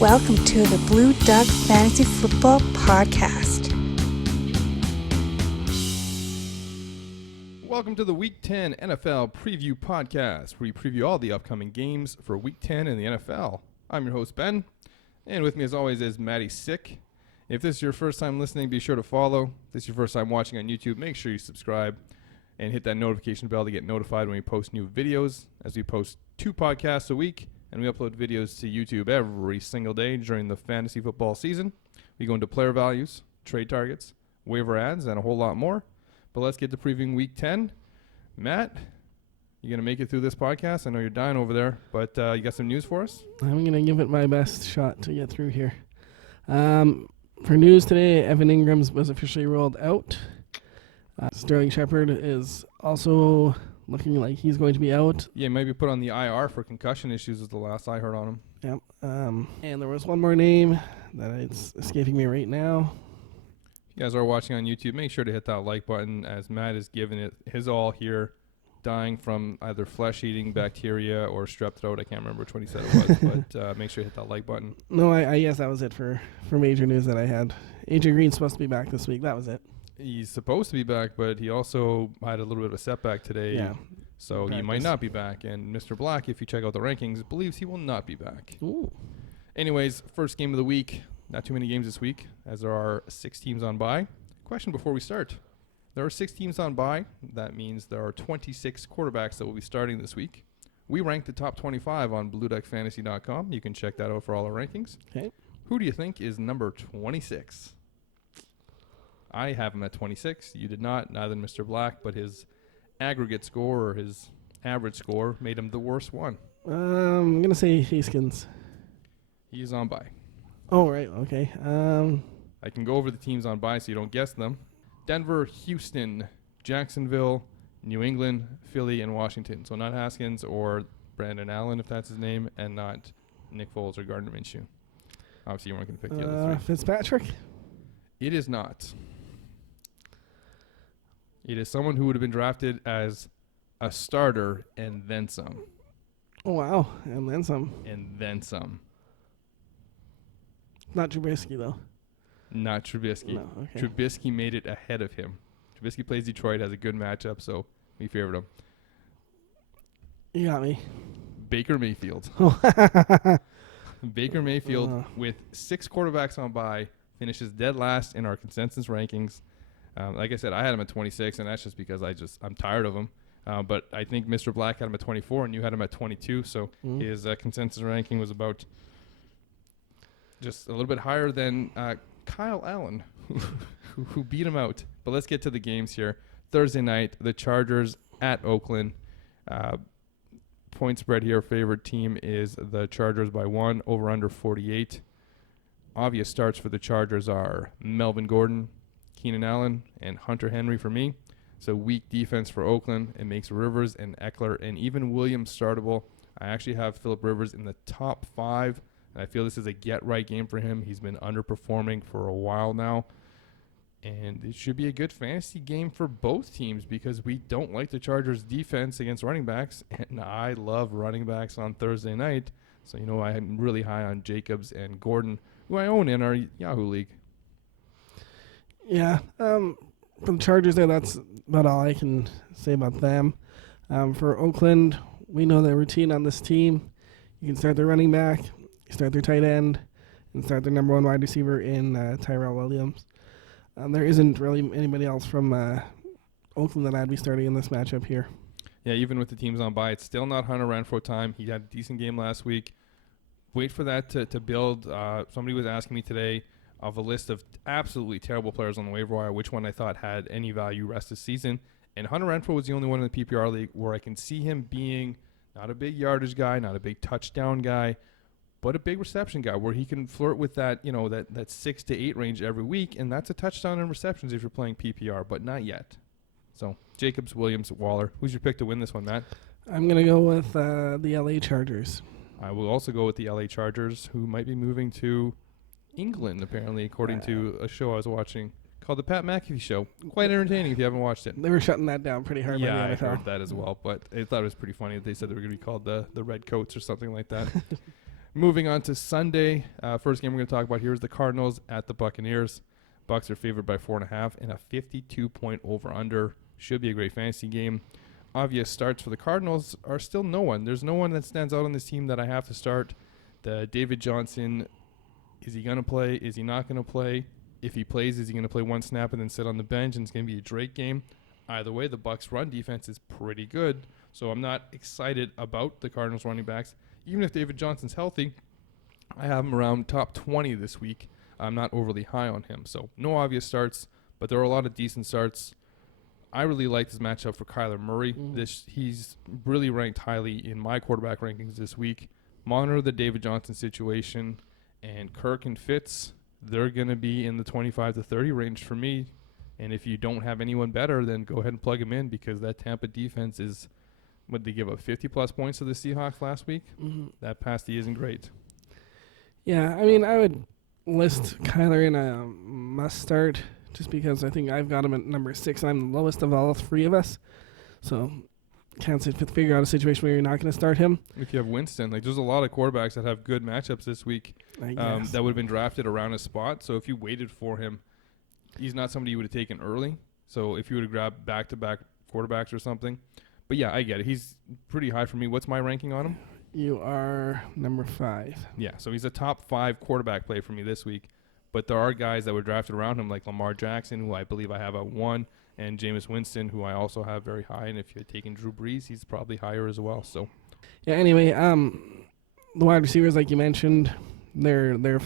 Welcome to the Blue Duck Fantasy Football Podcast. Welcome to the Week 10 NFL Preview Podcast, where we preview all the upcoming games for Week 10 in the NFL. I'm your host, Ben, and with me as always is Maddie Sick. If this is your first time listening, be sure to follow. If this is your first time watching on YouTube, make sure you subscribe and hit that notification bell to get notified when we post new videos, as we post 2 podcasts a week, and we upload videos to YouTube every single day during the fantasy football season. We go into player values, trade targets, waiver ads, and a whole lot more. But let's get to previewing Week 10. Matt, you going to make it through this podcast? I know you're dying over there, but you got some news for us? I'm going to give it my best shot to get through here. For news today, Evan Ingram's was officially rolled out. Sterling Shepard is also looking like he's going to be out. Yeah, maybe put on the IR for concussion issues is the last I heard on him. Yep. And there was one more name that it's escaping me right now. If you guys are watching on YouTube, make sure to hit that like button, as Matt is giving it his all here, dying from either flesh-eating bacteria or strep throat. I can't remember which one he said it was, but make sure you hit that like button. No, I guess that was it for major news that I had. AJ Green's supposed to be back this week. That was it. He's supposed to be back, but he also had a little bit of a setback today. Yeah. So he might not be back. And Mr. Black, if you check out the rankings, believes he will not be back. Ooh. Anyways, first game of the week. Not too many games this week, as there are 6 teams on bye. Question before we start. There are 6 teams on bye. That means there are 26 quarterbacks that will be starting this week. We rank the top 25 on BlueDuckFantasy.com. You can check that out for all our rankings. Okay. Who do you think is number 26? I have him at 26. You did not, neither Mr. Black, but his aggregate score or his average score made him the worst one. I'm going to say Haskins. He is on bye. Oh, right. Okay. I can go over the teams on bye so you don't guess them. Denver, Houston, Jacksonville, New England, Philly, and Washington. So not Haskins or Brandon Allen, if that's his name, and not Nick Foles or Gardner Minshew. Obviously, you weren't going to pick the other 3. Fitzpatrick? It is not. It is someone who would have been drafted as a starter and then some. Oh, wow. And then some. And then some. Not Trubisky, though. Not Trubisky. No, okay. Trubisky made it ahead of him. Trubisky plays Detroit, has a good matchup, so we favored him. You got me. Baker Mayfield. Baker Mayfield, with 6 quarterbacks on bye, finishes dead last in our consensus rankings. Like I said, I had him at 26, and that's just because I'm tired of him. But I think Mr. Black had him at 24, and you had him at 22. So his consensus ranking was about just a little bit higher than Kyle Allen, who beat him out. But let's get to the games here. Thursday night, the Chargers at Oakland. Point spread here, favorite team is the Chargers by 1, over under 48. Obvious starts for the Chargers are Melvin Gordon, Keenan Allen, and Hunter Henry for me. So weak defense for Oakland. It makes Rivers and Eckler and even Williams startable. I actually have Phillip Rivers in the top 5, and I feel this is a get-right game for him. He's been underperforming for a while now, and it should be a good fantasy game for both teams because we don't like the Chargers' defense against running backs, and I love running backs on Thursday night. So, I'm really high on Jacobs and Gordon, who I own in our Yahoo League. Yeah, for the Chargers there, that's about all I can say about them. For Oakland, we know the routine on this team. You can start their running back, you start their tight end, and start their number 1 wide receiver in Tyrell Williams. There isn't really anybody else from Oakland that I'd be starting in this matchup here. Yeah, even with the teams on bye, it's still not Hunter Renfrow time. He had a decent game last week. Wait for that to build. Somebody was asking me today of a list of absolutely terrible players on the waiver wire, which one I thought had any value rest of the season. And Hunter Renfrow was the only one in the PPR league where I can see him being not a big yardage guy, not a big touchdown guy, but a big reception guy where he can flirt with that, that 6 to 8 range every week. And that's a touchdown in receptions if you're playing PPR, but not yet. So Jacobs, Williams, Waller. Who's your pick to win this one, Matt? I'm going to go with the LA Chargers. I will also go with the LA Chargers, who might be moving to England, apparently, according to a show I was watching called The Pat McAfee Show. Quite entertaining if you haven't watched it. They were shutting that down pretty hard. Yeah, by the I NFL. heard that as well, but I thought it was pretty funny that they said they were going to be called the Red Coats or something like that. Moving on to Sunday, first game we're going to talk about here is the Cardinals at the Buccaneers. Bucs are favored by 4.5 and a 52-point over-under. Should be a great fantasy game. Obvious starts for the Cardinals are still no one. There's no one that stands out on this team that I have to start. The David Johnson, is he going to play? Is he not going to play? If he plays, is he going to play one snap and then sit on the bench and it's going to be a Drake game? Either way, the Bucs' run defense is pretty good, so I'm not excited about the Cardinals running backs. Even if David Johnson's healthy, I have him around top 20 this week. I'm not overly high on him, so no obvious starts, but there are a lot of decent starts. I really like this matchup for Kyler Murray. He's really ranked highly in my quarterback rankings this week. Monitor the David Johnson situation, and Kirk and Fitz, they're going to be in the 25 to 30 range for me. And if you don't have anyone better, then go ahead and plug him in because that Tampa defense is, what did they give up, 50-plus points to the Seahawks last week? That pass D isn't great. Yeah, I mean, I would list Kyler in a must-start just because I think I've got him at number 6. I'm the lowest of all 3 of us. So can't figure out a situation where you're not going to start him. If you have Winston, there's a lot of quarterbacks that have good matchups this week that would have been drafted around his spot. So if you waited for him, he's not somebody you would have taken early. So if you would have grabbed back-to-back quarterbacks or something. But, yeah, I get it. He's pretty high for me. What's my ranking on him? You are number 5. Yeah, so he's a top 5 quarterback play for me this week. But there are guys that were drafted around him, like Lamar Jackson, who I believe I have at 1, and Jameis Winston, who I also have very high. And if you had taken Drew Brees, he's probably higher as well. So, yeah. Anyway, the wide receivers, like you mentioned, they're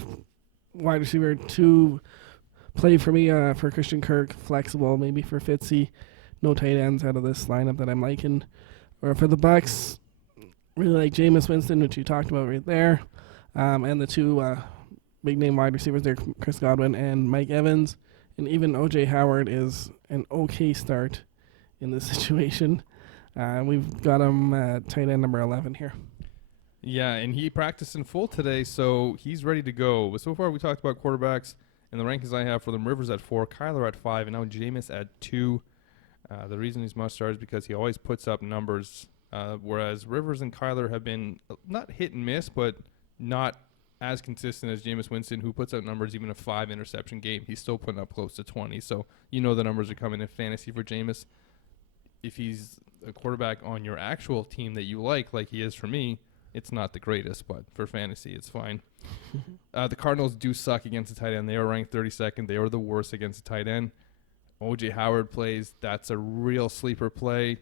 wide receiver 2 play for me for Christian Kirk, flexible maybe for Fitzy. No tight ends out of this lineup that I'm liking. Or for the Bucs, really like Jameis Winston, which you talked about right there, and the 2 big-name wide receivers there, Chris Godwin and Mike Evans. And even O.J. Howard is an okay start in this situation. We've got him at tight end number 11 here. Yeah, and he practiced in full today, so he's ready to go. But so far we talked about quarterbacks, and the rankings I have for them, Rivers at 4, Kyler at 5, and now Jameis at 2. The reason he's must-start is because he always puts up numbers, whereas Rivers and Kyler have been not hit and miss, but not as consistent as Jameis Winston, who puts up numbers even a 5-interception game. He's still putting up close to 20, so you know the numbers are coming in fantasy for Jameis. If he's a quarterback on your actual team that you like he is for me, it's not the greatest, but for fantasy, it's fine. The Cardinals do suck against the tight end. They are ranked 32nd. They are the worst against the tight end. O.J. Howard plays. That's a real sleeper play.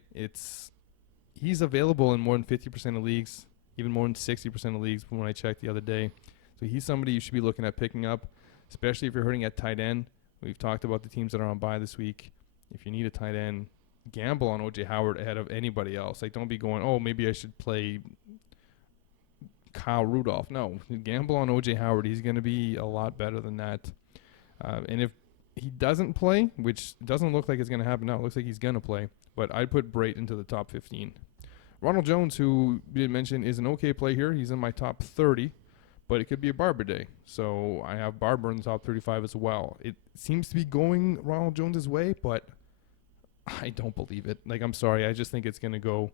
He's available in more than 50% of leagues, even more than 60% of leagues when I checked the other day. So he's somebody you should be looking at picking up, especially if you're hurting at tight end. We've talked about the teams that are on bye this week. If you need a tight end, gamble on O.J. Howard ahead of anybody else. Don't be going, oh, maybe I should play Kyle Rudolph. No, gamble on O.J. Howard. He's going to be a lot better than that. And if he doesn't play, which doesn't look like it's going to happen now, it looks like he's going to play, but I'd put Brait into the top 15. Ronald Jones, who we didn't mention, is an okay play here. He's in my top 30, but it could be a Barber day. So I have Barber in the top 35 as well. It seems to be going Ronald Jones' way, but I don't believe it. I'm sorry. I just think it's going to go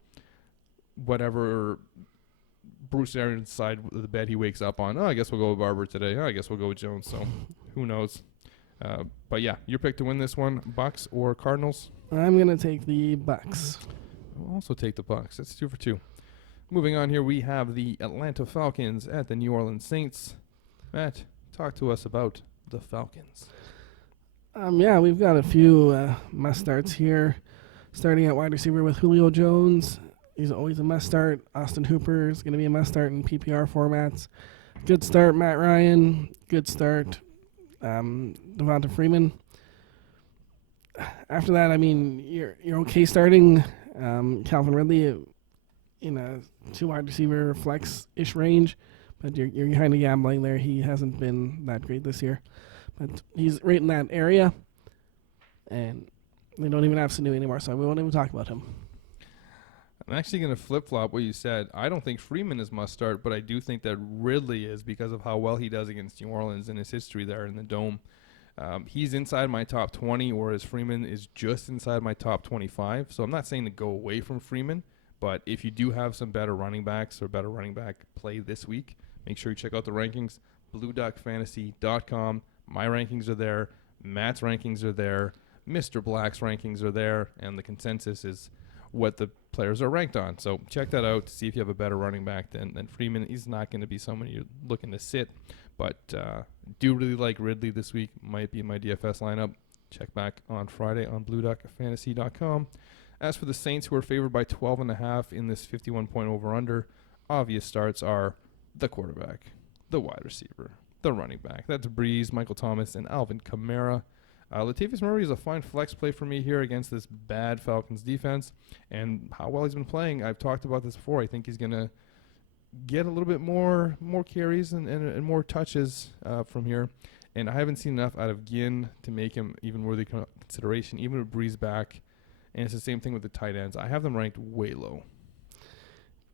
whatever Bruce Arians side of the bed he wakes up on. Oh, I guess we'll go with Barber today. Oh, I guess we'll go with Jones. So who knows? But yeah, your pick to win this one, Bucs or Cardinals? I'm going to take the Bucs. I'll also take the Bucs. That's 2 for 2. Moving on here, we have the Atlanta Falcons at the New Orleans Saints. Matt, talk to us about the Falcons. Yeah, we've got a few must-starts here. Starting at wide receiver with Julio Jones. He's always a must-start. Austin Hooper is going to be a must-start in PPR formats. Good start, Matt Ryan. Good start, Devonta Freeman. After that, I mean, you're okay starting Calvin Ridley in a 2 wide receiver flex-ish range, but you're kind of gambling there. He hasn't been that great this year, but he's right in that area, and they don't even have Sanu anymore, so we won't even talk about him. I'm actually going to flip-flop what you said. I don't think Freeman is must-start, but I do think that Ridley is because of how well he does against New Orleans and his history there in the Dome. He's inside my top 20, whereas Freeman is just inside my top 25. So I'm not saying to go away from Freeman, but if you do have some better running backs or better running back play this week, Make sure you check out the rankings, blueduckfantasy.com. My rankings are there. Matt's rankings are there. Mr. Black's rankings are there. And the consensus is what the players are ranked on. So check that out to see if you have a better running back than Freeman. He's not going to be someone you're looking to sit. But do really like Ridley this week. Might be in my DFS lineup. Check back on Friday on blueduckfantasy.com. As for the Saints, who are favored by 12.5 in this 51-point over-under, obvious starts are the quarterback, the wide receiver, the running back. That's Breeze, Michael Thomas, and Alvin Kamara. Latavius Murray is a fine flex play for me here against this bad Falcons defense. And how well he's been playing, I've talked about this before. I think he's going to get a little bit more carries and more touches from here. And I haven't seen enough out of Ginn to make him even worthy consideration, even with Breeze back. And it's the same thing with the tight ends. I have them ranked way low.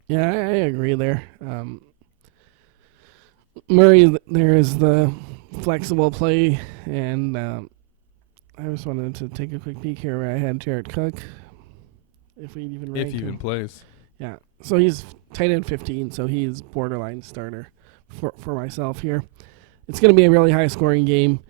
Yeah, I agree there. Murray, there is the flexible play, and I just wanted to take a quick peek here where I had Jared Cook. If he even plays. Yeah, so he's tight end 15, so he's borderline starter for myself here. It's going to be a really high-scoring game,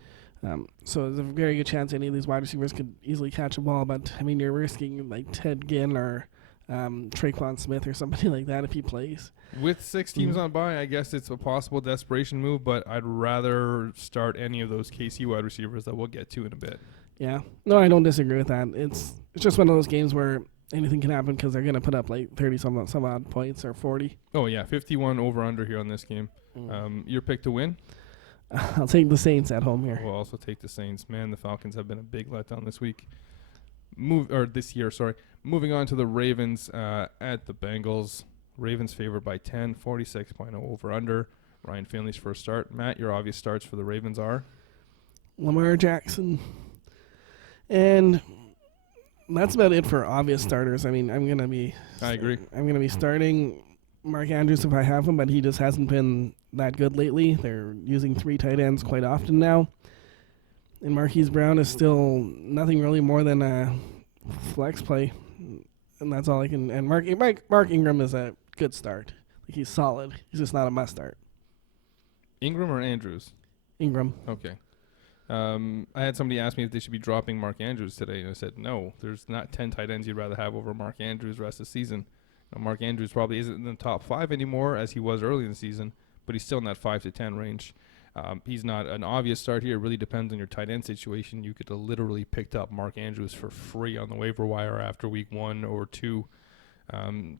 so there's a very good chance any of these wide receivers could easily catch a ball, but, I mean, you're risking, like, Ted Ginn or Traquan Smith or somebody like that if he plays. With 6 teams on bye, I guess it's a possible desperation move, but I'd rather start any of those KC wide receivers that we'll get to in a bit. Yeah. No, I don't disagree with that. It's just one of those games where anything can happen because they're going to put up like 30 some odd points or 40. Oh, yeah, 51 over-under here on this game. Your pick to win? I'll take the Saints at home here. We'll also take the Saints. Man, the Falcons have been a big letdown this week. This year. Moving on to the Ravens at the Bengals. Ravens favored by 10, 46.0 over-under. Ryan Finley's first start. Matt, your obvious starts for the Ravens are? Lamar Jackson. And that's about it for obvious starters. I mean, I agree. I'm going to be starting Mark Andrews if I have him, but he just hasn't been that good lately. They're using 3 tight ends quite often now. And Marquise Brown is still nothing really more than a flex play. And that's all I can. And Mark Ingram is a good start. Like, he's solid. He's just not a must start. Ingram or Andrews? Ingram. Okay. I had somebody ask me if they should be dropping Mark Andrews today, and I said no. There's not 10 tight ends you'd rather have over Mark Andrews the rest of the season. Now, Mark Andrews probably isn't in the top 5 anymore as he was early in the season, but he's still in that 5 to 10 range. He's not an obvious start here. It really depends on your tight end situation. You could have literally picked up Mark Andrews for free on the waiver wire after week 1 or 2.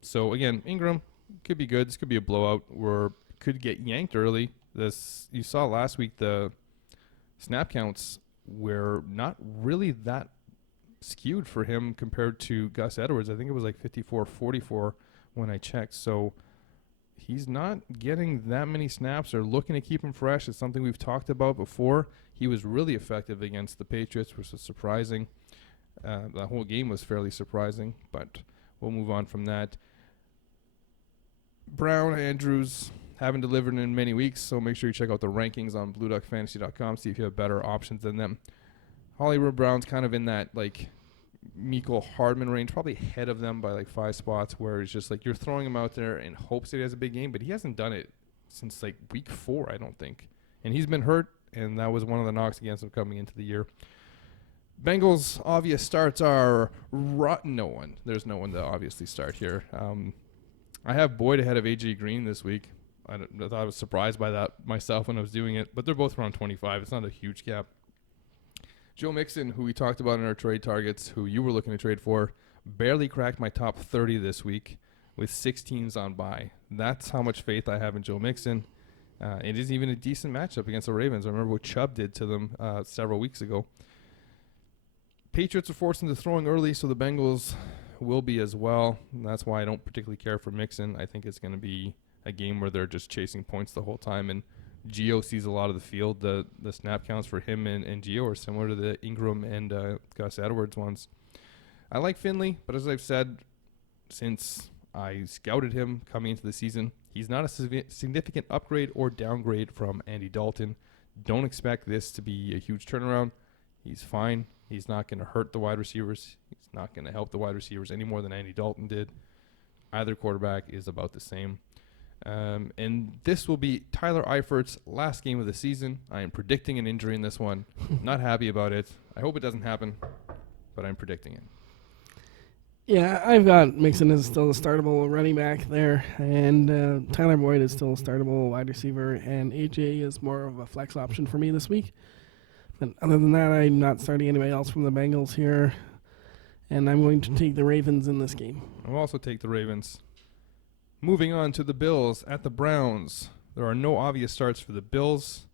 So, again, Ingram could be good. This could be a blowout or could get yanked early. You saw last week the snap counts were not really that skewed for him compared to Gus Edwards. I think it was like 54-44 when I checked. So he's not getting that many snaps or looking to keep him fresh. It's something we've talked about before. He was really effective against the Patriots, which was surprising. The whole game was fairly surprising, but we'll move on from that. Brown, Andrews haven't delivered in many weeks, so make sure you check out the rankings on blueduckfantasy.com, see if you have better options than them. Hollywood Brown's kind of in that, like, Mecole Hardman range, probably ahead of them by, like, 5 spots, where it's just, like, you're throwing him out there in hopes that he has a big game, but he hasn't done it since, like, week 4, I don't think. And he's been hurt, and that was one of the knocks against him coming into the year. Bengals' obvious starts are no one. There's no one to obviously start here. I have Boyd ahead of A.J. Green this week. I thought I was surprised by that myself when I was doing it, but they're both around 25. It's not a huge gap. Joe Mixon, who we talked about in our trade targets, who you were looking to trade for, barely cracked my top 30 this week with 6 teams on bye. That's how much faith I have in Joe Mixon. It is even a decent matchup against the Ravens. I remember what Chubb did to them several weeks ago. Patriots are forced into throwing early, so the Bengals will be as well. And that's why I don't particularly care for Mixon. I think it's going to be a game where they're just chasing points the whole time, and Gio sees a lot of the field. The snap counts for him and Gio are similar to the Ingram and Gus Edwards ones. I like Finley, but as I've said since I scouted him coming into the season, he's not a significant upgrade or downgrade from Andy Dalton. Don't expect this to be a huge turnaround. He's fine. He's not going to hurt the wide receivers. He's not going to help the wide receivers any more than Andy Dalton did. Either quarterback is about the same. And this will be Tyler Eifert's last game of the season. I am predicting an injury in this one. Not happy about it. I hope it doesn't happen, but I'm predicting it. Yeah, I've got Mixon is still a startable running back there, and Tyler Boyd is still a startable wide receiver, and AJ is more of a flex option for me this week. But other than that, I'm not starting anybody else from the Bengals here, and I'm going to take the Ravens in this game. I'll also take the Ravens. Moving on to the Bills at the Browns. There are no obvious starts for the Bills.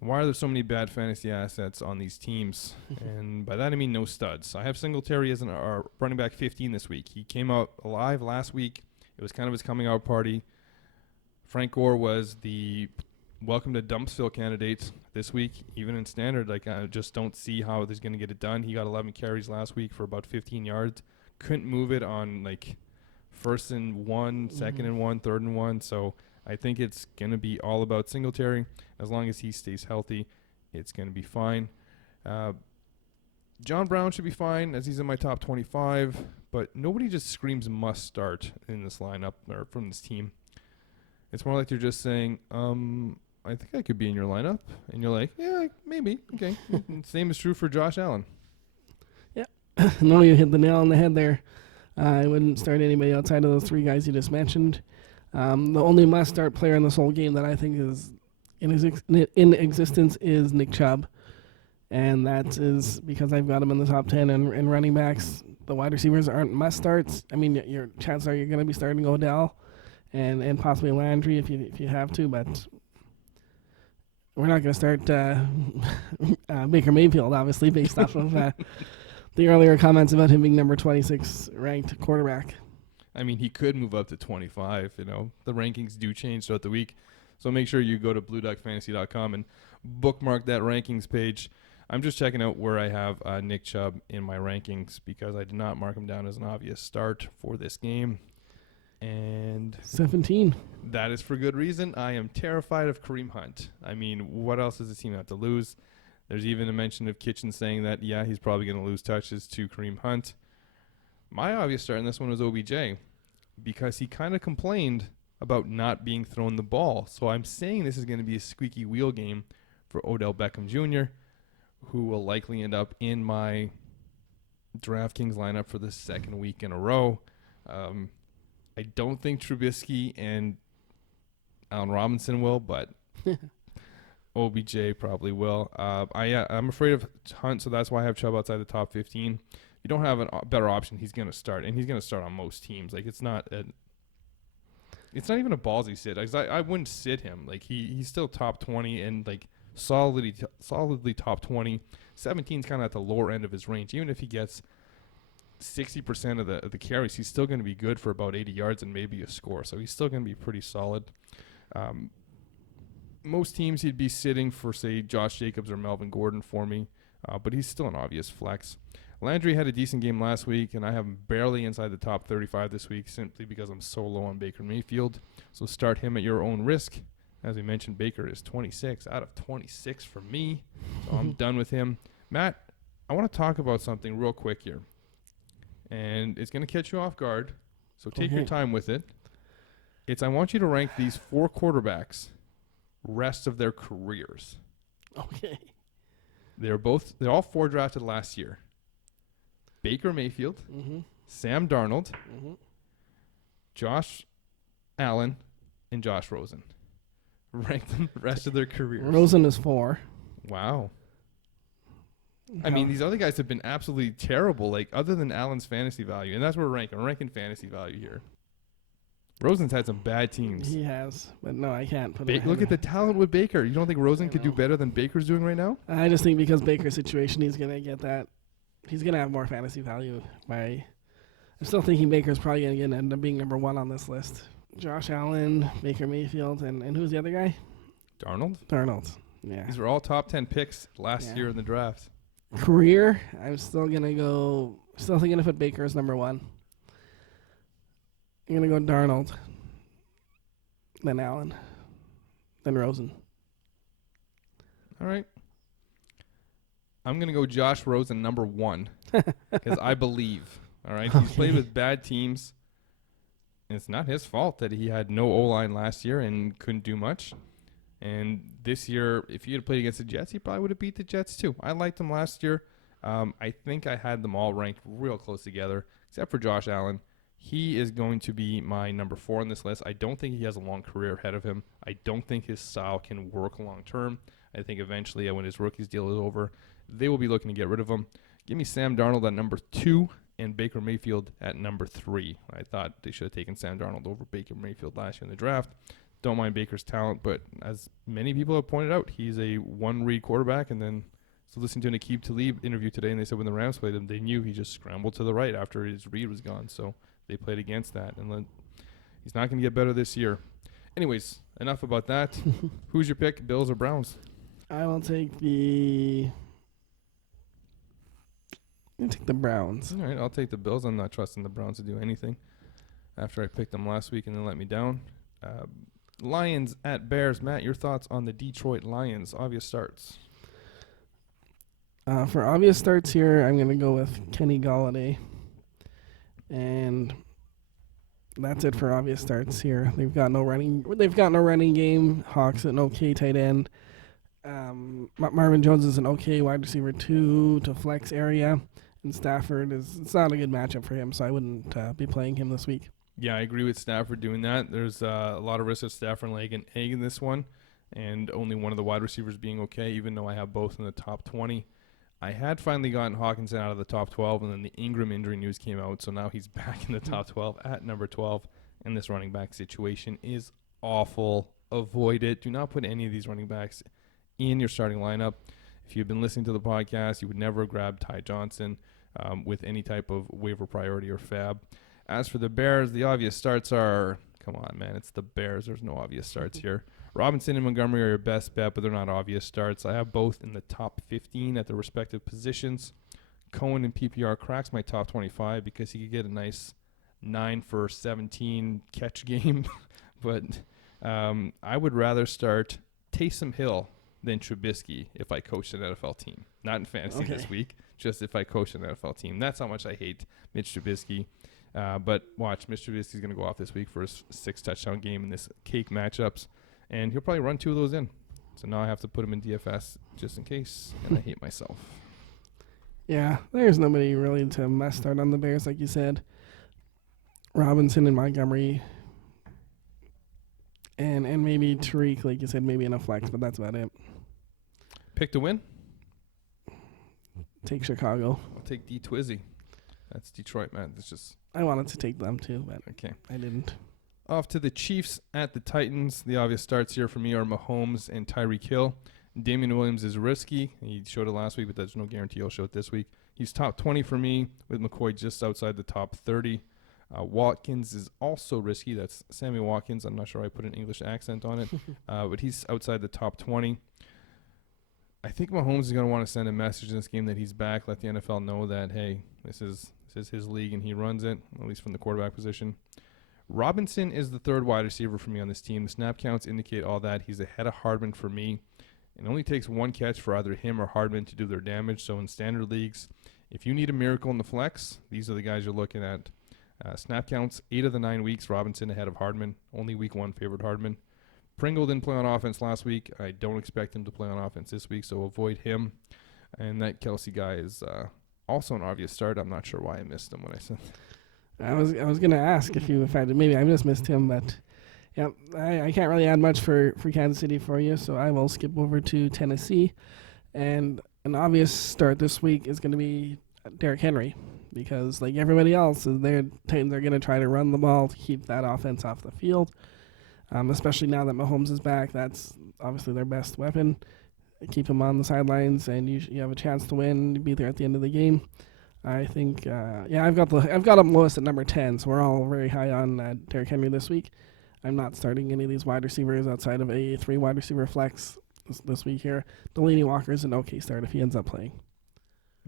Why are there so many bad fantasy assets on these teams? And by that I mean no studs. I have Singletary as our running back 15 this week. He came out alive last week. It was kind of his coming out party. Frank Gore was the welcome to Dumpsville candidate this week. Even in standard, I just don't see how he's going to get it done. He got 11 carries last week for about 15 yards. Couldn't move it on first and one, second and one, third and one. So I think it's going to be all about Singletary. As long as he stays healthy, it's going to be fine. John Brown should be fine as he's in my top 25, but nobody just screams must start in this lineup or from this team. It's more like they're just saying, I think I could be in your lineup. And you're like, yeah, maybe. Okay. Same is true for Josh Allen. Yeah. No, you hit the nail on the head there. I wouldn't start anybody outside of those three guys you just mentioned. The only must-start player in this whole game that I think is in existence is Nick Chubb, and that is because I've got him in the top 10 and running backs. The wide receivers aren't must-starts. I mean, your chances are you're going to be starting Odell and possibly Landry if you have to, but we're not going to start Baker Mayfield, obviously, based off of the earlier comments about him being number 26 ranked quarterback. I mean, he could move up to 25. The rankings do change throughout the week. So make sure you go to BlueDuckFantasy.com and bookmark that rankings page. I'm just checking out where I have Nick Chubb in my rankings because I did not mark him down as an obvious start for this game. And 17. That is for good reason. I am terrified of Kareem Hunt. I mean, what else does the team have to lose? There's even a mention of Kitchen saying that, yeah, he's probably going to lose touches to Kareem Hunt. My obvious start in this one was OBJ because he kind of complained about not being thrown the ball. So I'm saying this is going to be a squeaky wheel game for Odell Beckham Jr., who will likely end up in my DraftKings lineup for the second week in a row. I don't think Trubisky and Allen Robinson will, but OBJ probably will. I'm afraid of Hunt, so that's why I have Chubb outside the top 15. You don't have a better option, he's going to start, and he's going to start on most teams. It's not even a ballsy sit. I wouldn't sit him. He's still top 20 and solidly top 20. 17's kind of at the lower end of his range. Even if he gets 60% of the carries, he's still going to be good for about 80 yards and maybe a score. So he's still going to be pretty solid. Most teams he'd be sitting for, say, Josh Jacobs or Melvin Gordon for me, but he's still an obvious flex. Landry had a decent game last week, and I have him barely inside the top 35 this week simply because I'm so low on Baker Mayfield. So start him at your own risk. As we mentioned, Baker is 26 out of 26 for me, so I'm done with him. Matt, I want to talk about something real quick here, and it's going to catch you off guard, so take your time with it. I want you to rank these 4 quarterbacks rest of their careers. Okay. They're all 4 drafted last year. Baker Mayfield, Sam Darnold, Josh Allen, and Josh Rosen. Rank them the rest of their careers. Rosen is 4. Wow. I mean, these other guys have been absolutely terrible, other than Allen's fantasy value. And that's what we're ranking. We're ranking fantasy value here. Rosen's had some bad teams. He has, but no, I can't put it. Look at the talent with Baker. You don't think Rosen could do better than Baker's doing right now? I just think because Baker's situation, he's going to get that. He's going to have more fantasy value. I'm still thinking Baker's probably going to end up being number 1 on this list. Josh Allen, Baker Mayfield, and who's the other guy? Darnold. Yeah. These were all top 10 picks last year in the draft. Career, I'm still thinking to put Baker as number 1. I'm going to go Darnold, then Allen, then Rosen. All right. I'm going to go Josh Rosen number 1 because I believe. All right. He's played with bad teams it's not his fault that he had no O-line last year and couldn't do much. And this year, if he had played against the Jets, he probably would have beat the Jets too. I liked them last year. I think I had them all ranked real close together, except for Josh Allen. He is going to be my number 4 on this list. I don't think he has a long career ahead of him. I don't think his style can work long term. I think eventually, when his rookie's deal is over, they will be looking to get rid of him. Give me Sam Darnold at number 2 and Baker Mayfield at number 3. I thought they should have taken Sam Darnold over Baker Mayfield last year in the draft. Don't mind Baker's talent, but as many people have pointed out, he's a one-read quarterback. And then, so listening to an Aqib Talib interview today, and they said when the Rams played him, they knew he just scrambled to the right after his read was gone. So they played against that, and he's not going to get better this year. Anyways, enough about that. Who's your pick, Bills or Browns? I will take the Browns. All right, I'll take the Bills. I'm not trusting the Browns to do anything after I picked them last week and then let me down. Lions at Bears. Matt, your thoughts on the Detroit Lions? Obvious starts. For obvious starts here, I'm going to go with Kenny Galladay. And that's it for obvious starts here. They've got no running game. Hawks an okay tight end. Marvin Jones is an okay wide receiver 2 to flex area. And Stafford it's not a good matchup for him, so I wouldn't be playing him this week. Yeah, I agree with Stafford doing that. There's a lot of risk of Stafford laying an egg in this one, and only one of the wide receivers being okay, even though I have both in the top 20. I had finally gotten Hawkinson out of the top 12, and then the Ingram injury news came out, so now he's back in the top 12 at number 12, and this running back situation is awful. Avoid it. Do not put any of these running backs in your starting lineup. If you've been listening to the podcast, you would never grab Ty Johnson with any type of waiver priority or fab. As for the Bears, the obvious starts are, come on, man, it's the Bears. There's no obvious starts here. Robinson and Montgomery are your best bet, but they're not obvious starts. I have both in the top 15 at their respective positions. Cohen in PPR cracks my top 25 because he could get a nice 9 for 17 catch game. But I would rather start Taysom Hill than Trubisky if I coached an NFL team. Not in fantasy this week, just if I coached an NFL team. That's how much I hate Mitch Trubisky. But watch, Mitch Trubisky's going to go off this week for his 6-touchdown game in this cake matchups, and he'll probably run 2 of those in. So now I have to put him in DFS just in case, and I hate myself. Yeah, there's nobody really to mess start on the Bears, like you said. Robinson and Montgomery, and maybe Tariq, like you said, maybe in a flex, but that's about it. Pick to win? Take Chicago. I'll take D Twizzy. That's Detroit, man. It's just I wanted to take them too, but okay. I didn't. Off to the Chiefs at the Titans. The obvious starts here for me are Mahomes and Tyreek Hill. Damian Williams is risky. He showed it last week, but there's no guarantee he'll show it this week. He's top 20 for me, with McCoy just outside the top 30. Watkins is also risky. That's Sammy Watkins. I'm not sure I put an English accent on it, but he's outside the top 20. I think Mahomes is going to want to send a message in this game that he's back, let the NFL know that, hey, this is his league and he runs it, at least from the quarterback position. Robinson is the third wide receiver for me on this team. The snap counts indicate all that. He's ahead of Hardman for me. It only takes one catch for either him or Hardman to do their damage. So in standard leagues, if you need a miracle in the flex, these are the guys you're looking at. Snap counts, 8 of the 9 weeks, Robinson ahead of Hardman. Only week 1 favored Hardman. Pringle didn't play on offense last week. I don't expect him to play on offense this week, so avoid him. And that Kelsey guy is also an obvious start. I'm not sure why I missed him when I said I was gonna ask if I did. Maybe I just missed him, but yeah, I can't really add much for Kansas City for you, so I will skip over to Tennessee. And an obvious start this week is going to be Derrick Henry, because like everybody else, their Titans are going to try to run the ball to keep that offense off the field. Especially now that Mahomes is back, that's obviously their best weapon. Keep him on the sidelines, and you have a chance to win. Be there at the end of the game. I think, I've got him lowest at number 10, so we're all very high on Derrick Henry this week. I'm not starting any of these wide receivers outside of a 3 wide receiver flex this week here. Delaney Walker is an okay start if he ends up playing.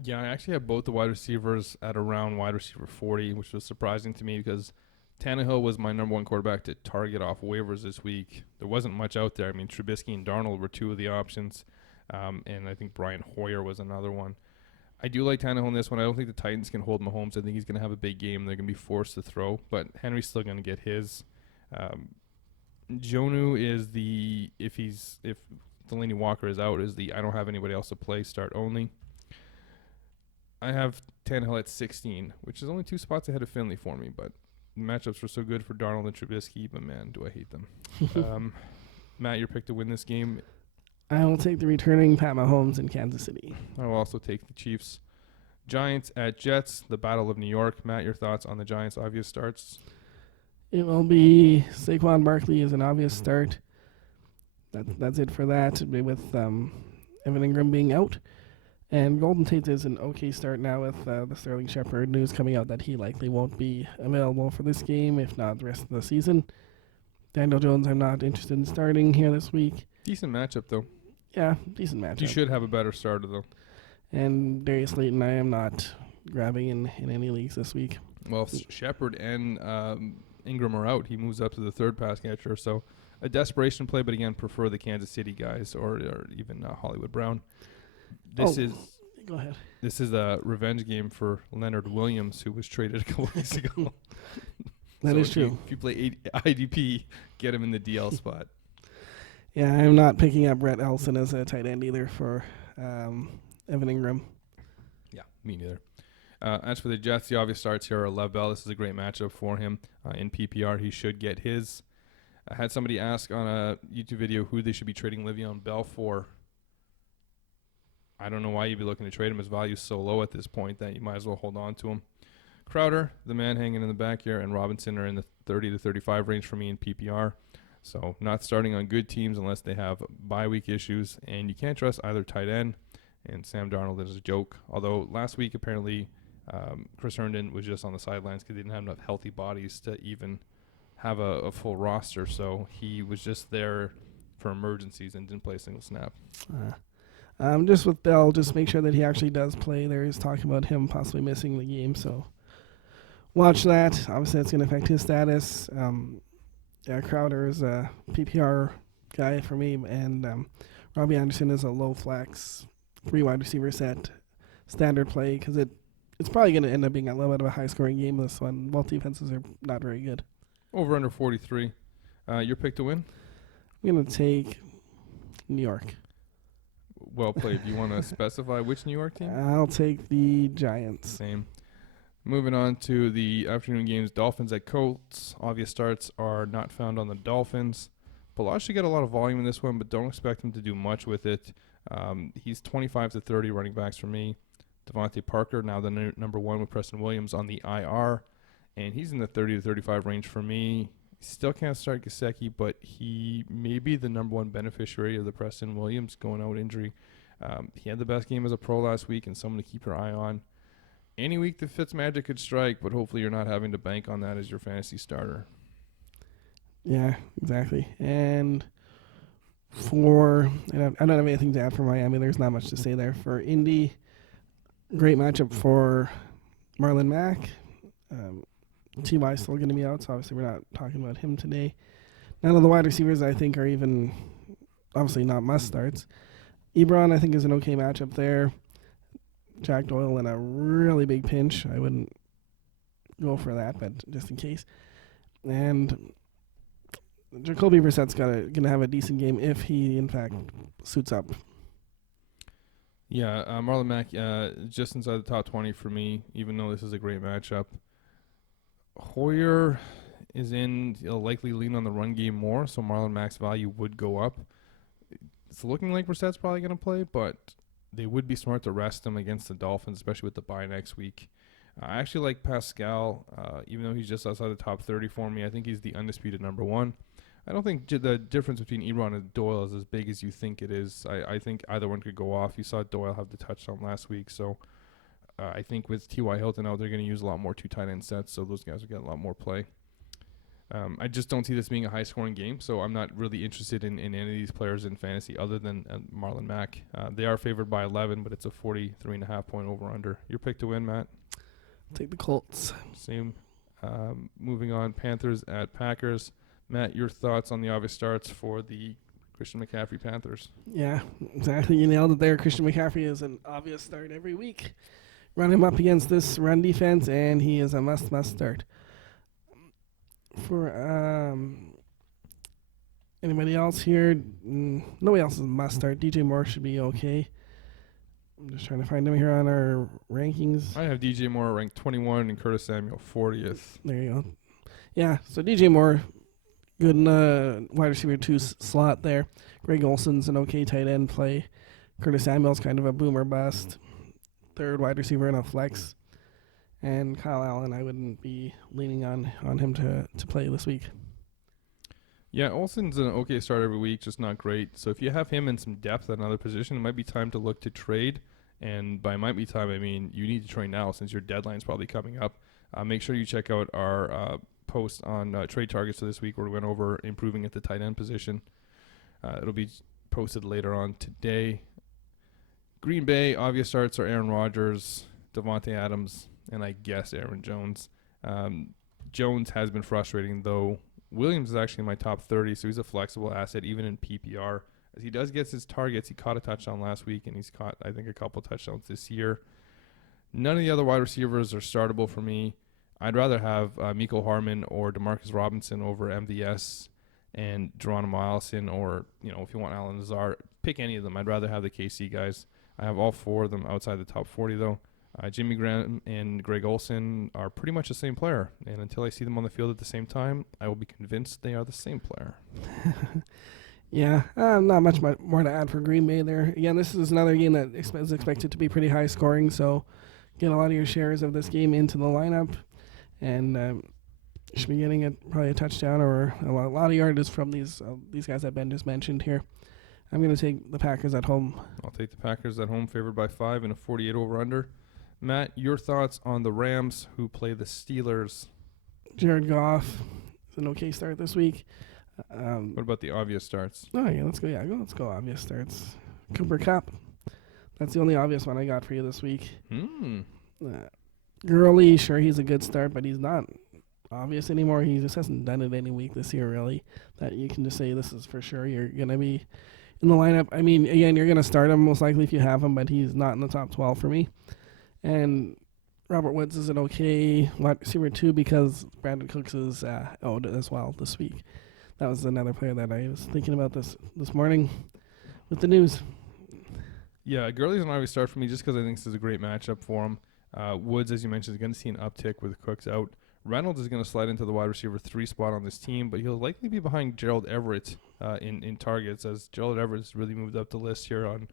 Yeah, I actually have both the wide receivers at around wide receiver 40, which was surprising to me because Tannehill was my number 1 quarterback to target off waivers this week. There wasn't much out there. I mean, Trubisky and Darnold were 2 of the options, and I think Brian Hoyer was another one. I do like Tannehill in this one. I don't think the Titans can hold Mahomes. I think he's going to have a big game. They're going to be forced to throw, but Henry's still going to get his. Jonnu is if Delaney Walker is out, is the I don't have anybody else to play, start only. I have Tannehill at 16, which is only 2 spots ahead of Finley for me, but the matchups were so good for Darnold and Trubisky, but man, do I hate them. Matt, your pick to win this game. I will take the returning Pat Mahomes in Kansas City. I will also take the Chiefs. Giants at Jets, the Battle of New York. Matt, your thoughts on the Giants' obvious starts? It will be Saquon Barkley as an obvious start. That's it for that, with Evan Ingram being out. And Golden Tate is an okay start now with the Sterling Shepard news coming out that he likely won't be available for this game, if not the rest of the season. Daniel Jones, I'm not interested in starting here this week. Decent matchup, though. Yeah, decent matchup. You should have a better starter, though. And Darius Slayton, I am not grabbing in any leagues this week. Well, if Shepard and Ingram are out, he moves up to the third pass catcher. So a desperation play, but again, prefer the Kansas City guys or even Hollywood Brown. Go ahead. This is a revenge game for Leonard Williams, who was traded a couple weeks ago. That is true. If you play IDP, get him in the DL spot. Yeah, I'm not picking up Brett Elson as a tight end either for Evan Ingram. Yeah, me neither. As for the Jets, the obvious starts here are Lev Bell. This is a great matchup for him. In PPR, he should get his. I had somebody ask on a YouTube video who they should be trading Le'Veon Bell for. I don't know why you'd be looking to trade him. His value is so low at this point that you might as well hold on to him. Crowder, the man hanging in the back here, and Robinson are in the 30 to 35 range for me in PPR. So not starting on good teams unless they have bye week issues. And you can't trust either tight end. And Sam Darnold is a joke. Although last week apparently Chris Herndon was just on the sidelines because he didn't have enough healthy bodies to even have a full roster. So he was just there for emergencies and didn't play a single snap. Just with Bell, just make sure that he actually does play. There is talk about him possibly missing the game, so watch that. Obviously, that's going to affect his status. Crowder is a PPR guy for me, and Robbie Anderson is a low flex 3 wide receiver set standard play because it's probably going to end up being a little bit of a high-scoring game. This one, both defenses are not very good. Over under 43. Your pick to win? I'm going to take New York. Well played. Do you want to specify which New York team? I'll take the Giants. Same. Moving on to the afternoon games, Dolphins at Colts. Obvious starts are not found on the Dolphins. Balazs should get a lot of volume in this one, but don't expect him to do much with it. He's 25 to 30 running backs for me. Devontae Parker, now the number 1 with Preston Williams on the IR, and he's in the 30 to 35 range for me. Still can't start Gesicki, but he may be the number 1 beneficiary of the Preston Williams going out injury. He had the best game as a pro last week and someone to keep your eye on. Any week that Fitzmagic could strike, but hopefully you're not having to bank on that as your fantasy starter. Yeah, exactly. And I don't have anything to add for Miami. There's not much to say there. For Indy, great matchup for Marlon Mack. T.Y. is still going to be out, so obviously we're not talking about him today. None of the wide receivers I think are even obviously not must starts. Ebron I think is an okay matchup there. Jack Doyle in a really big pinch. I wouldn't go for that, but just in case. And Jacoby Brissett's gonna have a decent game if he in fact suits up. Yeah, Marlon Mack just inside the top 20 for me, even though this is a great matchup. Hoyer is in. He'll likely lean on the run game more, so Marlon Mack's value would go up. It's looking like Brissett's probably going to play, but they would be smart to rest him against the Dolphins, especially with the bye next week. I actually like Pascal, even though he's just outside the top 30 for me. I think he's the undisputed number 1. I don't think the difference between Ebron and Doyle is as big as you think it is. I think either one could go off. You saw Doyle have the touchdown last week, so I think with T.Y. Hilton out, they're going to use a lot more 2 tight end sets, so those guys will get a lot more play. I just don't see this being a high-scoring game, so I'm not really interested in any of these players in fantasy other than Marlon Mack. They are favored by 11, but it's a 43.5 point over-under. Your pick to win, Matt? Take the Colts. Same. Moving on, Panthers at Packers. Matt, your thoughts on the obvious starts for the Christian McCaffrey, Panthers. Yeah, exactly. You nailed it there. Christian McCaffrey is an obvious start every week. Run him up against this run defense, and he is a must start. For anybody else here, nobody else is a must start. DJ Moore should be okay. I'm just trying to find him here on our rankings. I have DJ Moore ranked 21 and Curtis Samuel 40th. There you go. Yeah, so DJ Moore, good in the wide receiver 2 slot there. Greg Olson's an okay tight end play. Curtis Samuel's kind of a boomer bust. Third wide receiver in a flex. And Kyle Allen, I wouldn't be leaning on him to play this week. Yeah, Olsen's an okay start every week, just not great. So if you have him in some depth at another position, it might be time to look to trade. And by might be time, I mean you need to trade now since your deadline's probably coming up. Make sure you check out our post on trade targets for this week where we went over improving at the tight end position. It'll be posted later on today. Green Bay, obvious starts are Aaron Rodgers, Devontae Adams, and I guess Aaron Jones. Jones has been frustrating, though. Williams is actually in my top 30, so he's a flexible asset even in PPR. As he does get his targets, he caught a touchdown last week, and he's caught, I think, a couple touchdowns this year. None of the other wide receivers are startable for me. I'd rather have Mecole Hardman or Demarcus Robinson over MVS and Geronimo Allison, or, if you want Alan Lazard, pick any of them. I'd rather have the KC guys. I have all four of them outside the top 40, though. Jimmy Graham and Greg Olsen are pretty much the same player, and until I see them on the field at the same time, I will be convinced they are the same player. Yeah, not much more to add for Green Bay there. Again, this is another game that is expected to be pretty high scoring, so get a lot of your shares of this game into the lineup, and should be getting probably a touchdown or a lot of yardage from these guys that Ben just mentioned here. I'm going to take the Packers at home. I'll take the Packers at home, favored by 5 and a 48 over-under. Matt, your thoughts on the Rams who play the Steelers? Jared Goff is an okay start this week. What about the obvious starts? Oh, yeah, let's go. Yeah, let's go obvious starts. Cooper Kupp. That's the only obvious one I got for you this week. Gurley, sure, he's a good start, but he's not obvious anymore. He just hasn't done it any week this year, really, that you can just say this is for sure. You're going to be in the lineup. I mean, again, you're going to start him most likely if you have him, but he's not in the top 12 for me. And Robert Woods is an okay wide receiver, too, because Brandon Cooks is owed as well this week. That was another player that I was thinking about this morning with the news. Yeah, Gurley's an obvious start for me just because I think this is a great matchup for him. Woods, as you mentioned, is going to see an uptick with Cooks out. Reynolds is going to slide into the wide receiver 3 spot on this team, but he'll likely be behind Gerald Everett in targets, as Gerald Everett has really moved up the list here on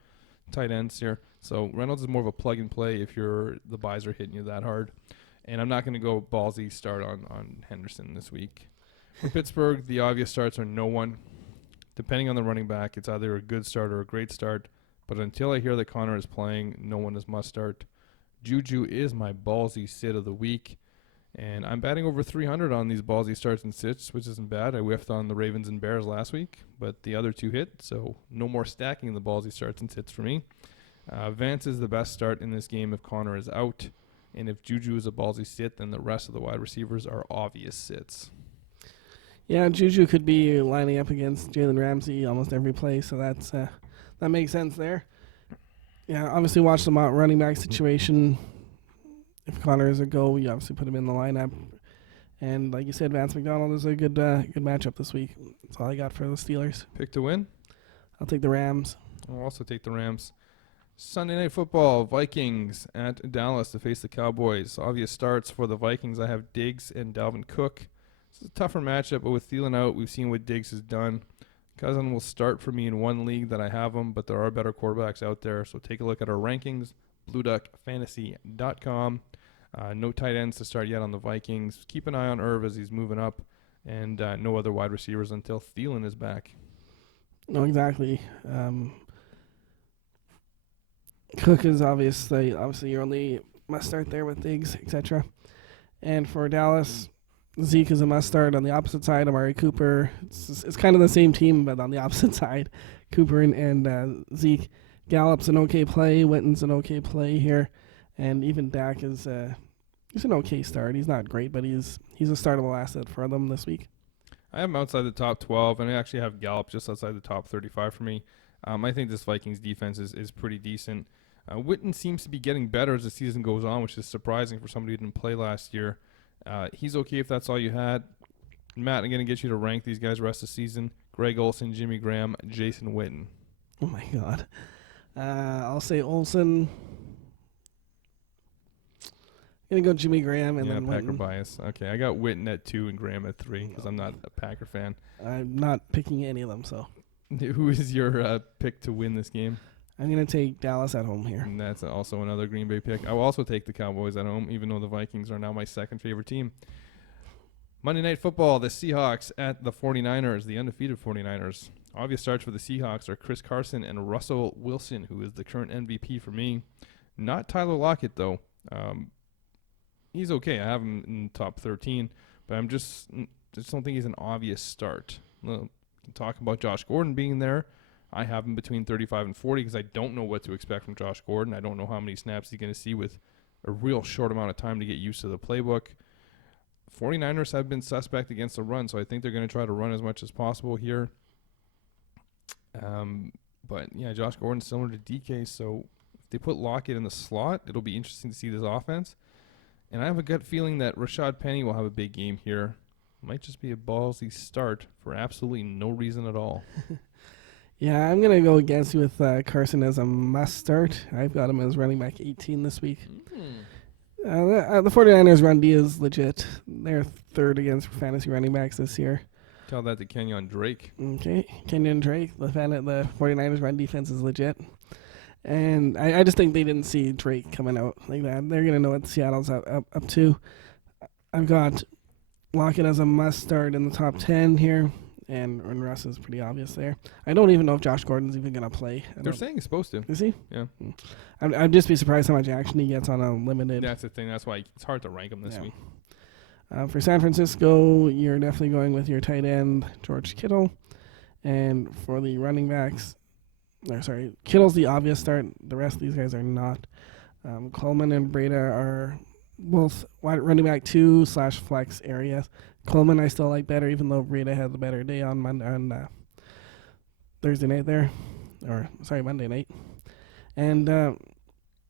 tight ends here. So Reynolds is more of a plug and play if the buys are hitting you that hard. And I'm not going to go ballsy start on Henderson this week. For Pittsburgh, the obvious starts are no one. Depending on the running back, it's either a good start or a great start. But until I hear that Connor is playing, no one is must start. Juju is my ballsy sit of the week. And I'm batting over 300 on these ballsy starts and sits, which isn't bad. I whiffed on the Ravens and Bears last week, but the other two hit, so no more stacking the ballsy starts and sits for me. Vance is the best start in this game if Connor is out. And if Juju is a ballsy sit, then the rest of the wide receivers are obvious sits. Yeah, Juju could be lining up against Jalen Ramsey almost every play, so that makes sense there. Yeah, obviously watch the running back situation. If Connor is a go, you obviously put him in the lineup. And like you said, Vance McDonald is a good matchup this week. That's all I got for the Steelers. Pick to win? I'll take the Rams. I'll also take the Rams. Sunday Night Football, Vikings at Dallas to face the Cowboys. Obvious starts for the Vikings. I have Diggs and Dalvin Cook. This is a tougher matchup, but with Thielen out, we've seen what Diggs has done. Cousin will start for me in one league that I have him, but there are better quarterbacks out there. So take a look at our rankings, BlueDuckFantasy.com. No tight ends to start yet on the Vikings. Keep an eye on Irv as he's moving up, and no other wide receivers until Thielen is back. No, exactly. Cook is obviously your only must start there with Diggs, etc. And for Dallas, Zeke is a must start on the opposite side. Amari Cooper. It's kind of the same team, but on the opposite side. Cooper and Zeke. Gallup's an okay play. Witten's an okay play here. And even Dak is he's an okay start. He's not great, but he's a startable asset for them this week. I have him outside the top 12, and I actually have Gallup just outside the top 35 for me. I think this Vikings defense is pretty decent. Witten seems to be getting better as the season goes on, which is surprising for somebody who didn't play last year. He's okay if that's all you had. Matt, I'm going to get you to rank these guys the rest of the season. Greg Olsen, Jimmy Graham, Jason Witten. Oh, my God. I'll say Olsen. I'm going to go Jimmy Graham and then Packer Witten. bias. Okay, I got Witten at 2 and Graham at 3 because I'm not a Packer fan. I'm not picking any of them, so. Who is your pick to win this game? I'm going to take Dallas at home here. And that's also another Green Bay pick. I will also take the Cowboys at home, even though the Vikings are now my second favorite team. Monday Night Football, the Seahawks at the 49ers, the undefeated 49ers. Obvious starts for the Seahawks are Chris Carson and Russell Wilson, who is the current MVP for me. Not Tyler Lockett, though. He's okay. I have him in top 13, but I just don't think he's an obvious start. We'll talk about Josh Gordon being there. I have him between 35 and 40 because I don't know what to expect from Josh Gordon. I don't know how many snaps he's going to see with a real short amount of time to get used to the playbook. 49ers have been suspect against the run, so I think they're going to try to run as much as possible here. But, yeah, Josh Gordon's similar to DK, so if they put Lockett in the slot, it'll be interesting to see this offense. And I have a gut feeling that Rashad Penny will have a big game here. Might just be a ballsy start for absolutely no reason at all. Yeah, I'm going to go against you with Carson as a must start. I've got him as running back 18 this week. The 49ers run D is legit. They're third against fantasy running backs this year. Tell that to Kenyon Drake. Okay, Kenyon Drake. The 49ers run defense is legit. And I just think they didn't see Drake coming out like that. They're going to know what Seattle's up to. I've got Lockett as a must start in the top 10 here. And Russ is pretty obvious there. I don't even know if Josh Gordon's even going to play. They're saying he's supposed to. Is he? Yeah. I'd just be surprised how much action he gets on a limited. That's the thing. That's why it's hard to rank him this week. For San Francisco, you're definitely going with your tight end, George Kittle. And for the running backs, Kittle's the obvious start. The rest of these guys are not. Coleman and Breda are both running back 2/flex areas. Coleman I still like better, even though Breda had the better day on Thursday night there. Monday night. And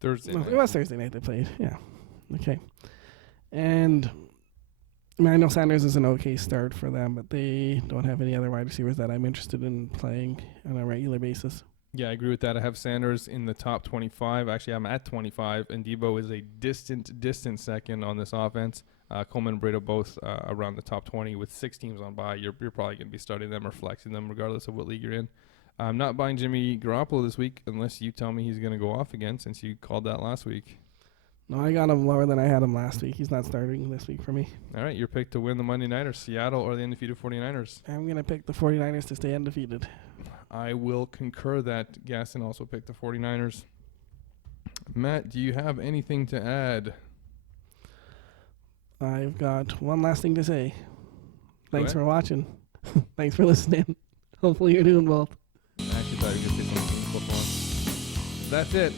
Thursday night. It was Thursday night they played. Yeah. Okay. And I know Sanders is an okay start for them, but they don't have any other wide receivers that I'm interested in playing on a regular basis. Yeah, I agree with that. I have Sanders in the top 25. Actually, I'm at 25, and Debo is a distant second on this offense. Coleman and Breda both around the top 20 with 6 teams on bye. You're probably going to be starting them or flexing them regardless of what league you're in. I'm not buying Jimmy Garoppolo this week unless you tell me he's going to go off again since you called that last week. No, I got him lower than I had him last week. He's not starting this week for me. All right, your pick to win the Monday Night, Seattle or the undefeated 49ers? I'm going to pick the 49ers to stay undefeated. I will concur that Gaston also picked the 49ers. Matt, do you have anything to add? I've got one last thing to say. Thanks Go ahead. for watching. Thanks for listening. Hopefully you're doing both. I actually thought you were going to say something football. That's it.